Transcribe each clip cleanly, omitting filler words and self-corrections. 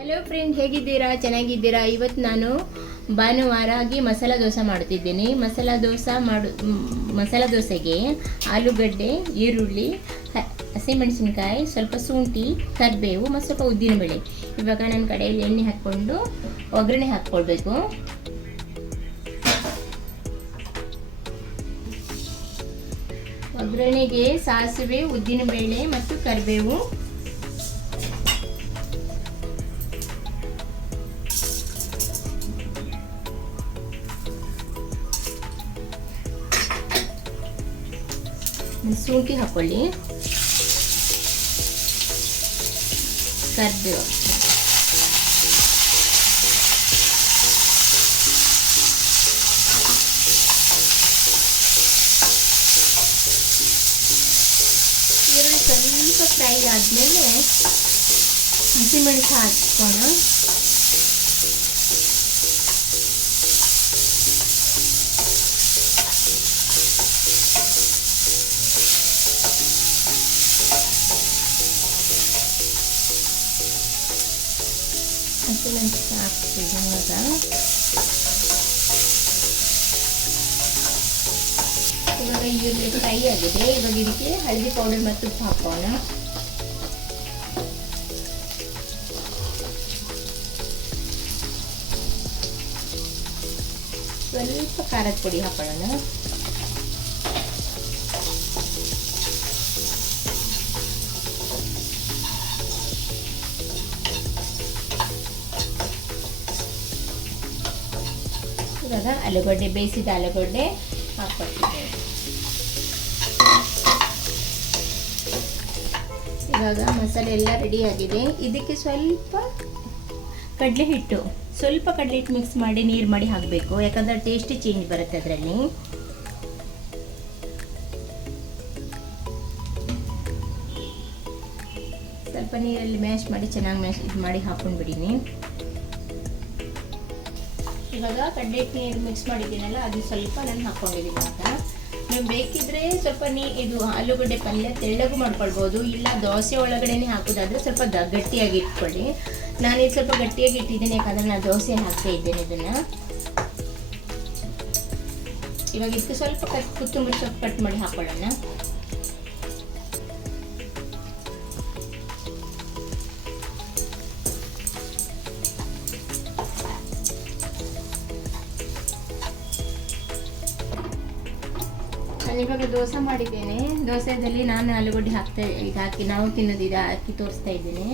Hello friend, ಹೇಗಿದ್ದೀರಾ? ಚೆನ್ನಾಗಿದ್ದೀರಾ? ಇವತ್ತು ನಾನು ಭಾನುವಾರಾಗಿ ಮಸಾಲ ದೋಸೆ ಮಾಡುತ್ತಿದ್ದೀನಿ. ಮಸಾಲ ದೋಸೆಗೆ ಆಲೂಗಡ್ಡೆ, ಈರುಳ್ಳಿ, ಹಸಿಮೆಣಸಿನಕಾಯಿ, ಸ್ವಲ್ಪ ಶುಂಠಿ, ಕರಿಬೇವು ಮತ್ತು ಸ್ವಲ್ಪ ಉದ್ದಿನಬೇಳೆ. ಇವಾಗ ನಾನು ಕಡೆಯಲ್ಲಿ ಎಣ್ಣೆ ಹಾಕ್ಕೊಂಡು ಒಗ್ಗರಣೆ ಹಾಕ್ಕೊಳ್ಬೇಕು. ಒಗ್ಗರಣೆಗೆ ಸಾಸಿವೆ, ಉದ್ದಿನಬೇಳೆ ಮತ್ತು ಕರಿಬೇವು, ಶುಂಠಿ ಹಾಕೊಳ್ಳಿ, ಕರಿಬೇವು, ಈರುಳ್ಳಿ ಸ್ವಲ್ಪ ಫ್ರೈ ಆದಮೇಲೆ ಹಸಿಮೆಣಸು ಹಾಕೋಣ. ಹಸಿಮೆಣಸು ಹಾಕ್ತೀವಿ. ಇವಾಗ ಈರುಳ್ಳಿ ಫ್ರೈ ಆಗಿದೆ. ಇವಾಗ ಇದಕ್ಕೆ ಹಳದಿ ಪೌಡರ್ ಮತ್ತು ಉಪ್ಪು ಹಾಕೋಣ. ಸ್ವಲ್ಪ ಖಾರದ ಪುಡಿ ಹಾಕೊಳ್ಳೋಣ. ಇವಾಗ ಆಲೂಗಡ್ಡೆ, ಬೇಯಿಸಿದ ಆಲೂಗಡ್ಡೆ ಹಾಕ್ಕೊಳ್ತಿದ್ದೇವೆ. ಇವಾಗ ಮಸಾಲೆ ಎಲ್ಲ ರೆಡಿ ಆಗಿದೆ. ಇದಕ್ಕೆ ಸ್ವಲ್ಪ ಕಡಲೆ ಹಿಟ್ಟು ಮಿಕ್ಸ್ ಮಾಡಿ ನೀರು ಮಾಡಿ ಹಾಕಬೇಕು, ಯಾಕಂದ್ರೆ ಟೇಸ್ಟ್ ಚೇಂಜ್ ಬರುತ್ತೆ ಅದರಲ್ಲಿ. ಸ್ವಲ್ಪ ನೀರಲ್ಲಿ ಮ್ಯಾಶ್ ಮಾಡಿ ಚೆನ್ನಾಗಿ ಇದು ಮಾಡಿ ಹಾಕೊಂಡು ಬಿಡಿನಿ. ಇವಾಗ ಕಡಲೆ ಹಿಟ್ಟು ನೀರು ಮಿಕ್ಸ್ ಮಾಡಿದ್ದೀನಲ್ಲ, ಅದು ಸ್ವಲ್ಪ ನಾನು ಹಾಕ್ಕೊಂಡಿದ್ದೀನಿ. ಅಂತ ನೀವು ಬೇಕಿದ್ರೆ ಸ್ವಲ್ಪ ಇದು ಆಲೂಗಡ್ಡೆ ಪಲ್ಯ ತೆಳ್ಳಗೂ ಮಾಡ್ಕೊಳ್ಬೋದು, ಇಲ್ಲ ದೋಸೆ ಒಳಗಡೆನೆ ಹಾಕೋದಾದ್ರೆ ಸ್ವಲ್ಪ ಗಟ್ಟಿಯಾಗಿ ಇಟ್ಕೊಳ್ಳಿ. ನಾನಿದು ಸ್ವಲ್ಪ ಗಟ್ಟಿಯಾಗಿ ಇಟ್ಟಿದ್ದೀನಿ, ಯಾಕಂದರೆ ನಾನು ದೋಸೆ ಹಾಕ್ತಾ ಇದ್ದೇನೆ ಇದನ್ನು. ಇವಾಗ ಇದಕ್ಕೆ ಸ್ವಲ್ಪ ಕೊತ್ತಂಬರಿ ಸೊಪ್ಪು ಕಟ್ ಮಾಡಿ ಹಾಕೊಳ್ಳೋಣ. ಇವಾಗ ದೋಸೆ ಮಾಡಿದ್ದೇನೆ. ದೋಸೆದಲ್ಲಿ ನಾನು ಆಲೂಗಡ್ಡೆ ಹಾಕಿ ನಾವು ತಿನ್ನೋದು ಇದು ಹಾಕಿ ತೋರಿಸ್ತಾ ಇದ್ದೀನಿ.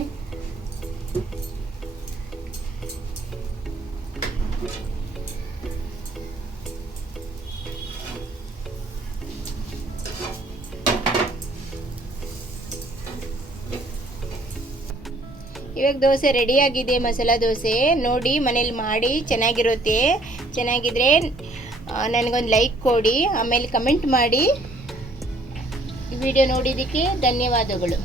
ಇವಾಗ ದೋಸೆ ರೆಡಿ ಆಗಿದೆ. ಮಸಾಲ ದೋಸೆ ನೋಡಿ ಮನೇಲಿ ಮಾಡಿ ಚೆನ್ನಾಗಿರುತ್ತೆ. ಚೆನ್ನಾಗಿದ್ರೆ ನನಗೊಂದು ಲೈಕ್ ಕೊಡಿ, ಆಮೇಲೆ ಕಮೆಂಟ್ ಮಾಡಿ. ಈ ವಿಡಿಯೋ ನೋಡಿದ್ದಕ್ಕೆ ಧನ್ಯವಾದಗಳು.